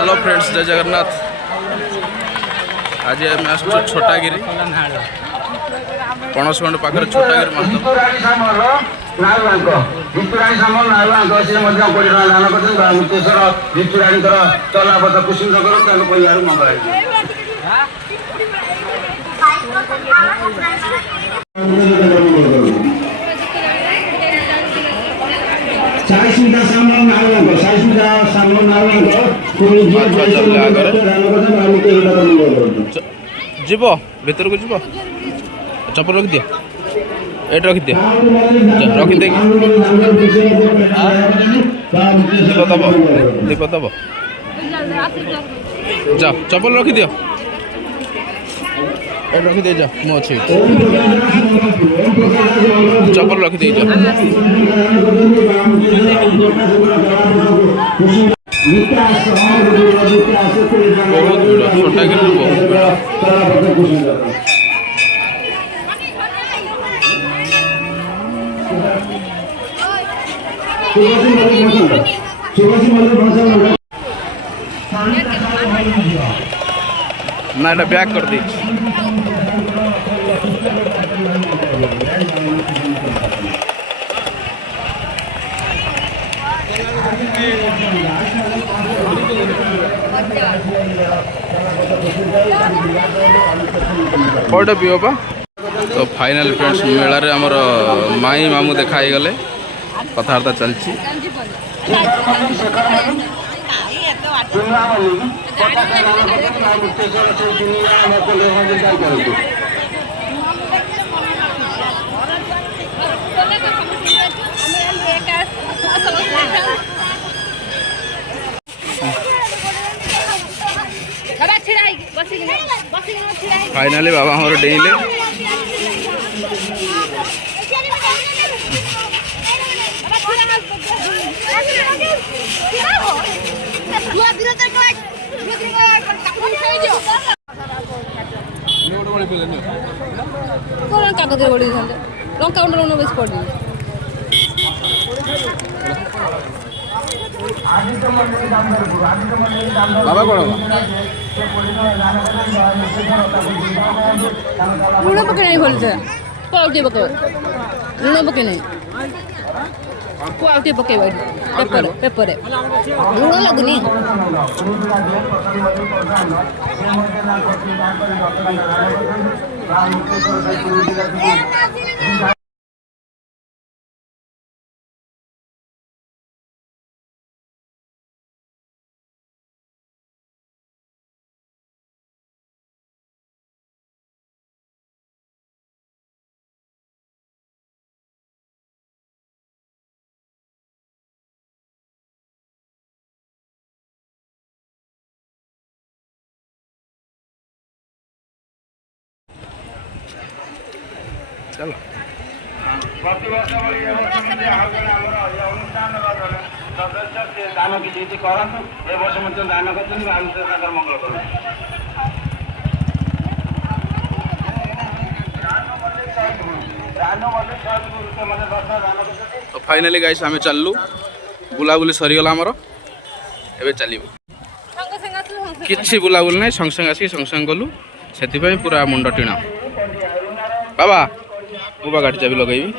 Hello friends, जय जगन्नाथ। आज आम आस छोटागिरी पणसगंड पाखे छोटागिरी जीव भीतर को जीव चप्पल रखी दियो ये रखी दियो रखी दे दीप दब जा चप्पल रखी दियो ये रखी दे जा मु अच्छी चप्पल रखी दे जा बहुत भिड़ छोटागिरी बहुत ना এটা ব্যাক कर दी कौटा पीओ पा तो फाइनल फ्रेंड्स मेलार आमर माई मामू देखा गले कथबार्ता चलती फाइनली बाबा हमारे डेले कागज लंका गुंड बेस पड़ बाबा कौन लुण पके नहीं भलसे पाउटी पके लुण पके नहीं पाउटी पके पेपर पेपर लुण लगुनी चलो दान किसी करतु ए वर्ष दान कर मंगल कर तो फाइनली गाइस आम चलू बुलाबुली सरीगला आमर एबे चलू किसी बुलाबुली ना संग संग आसिक संग संग गलु से पूरा मुंड टीण बाबा मुबा गाड़ी चाबी लगेबी।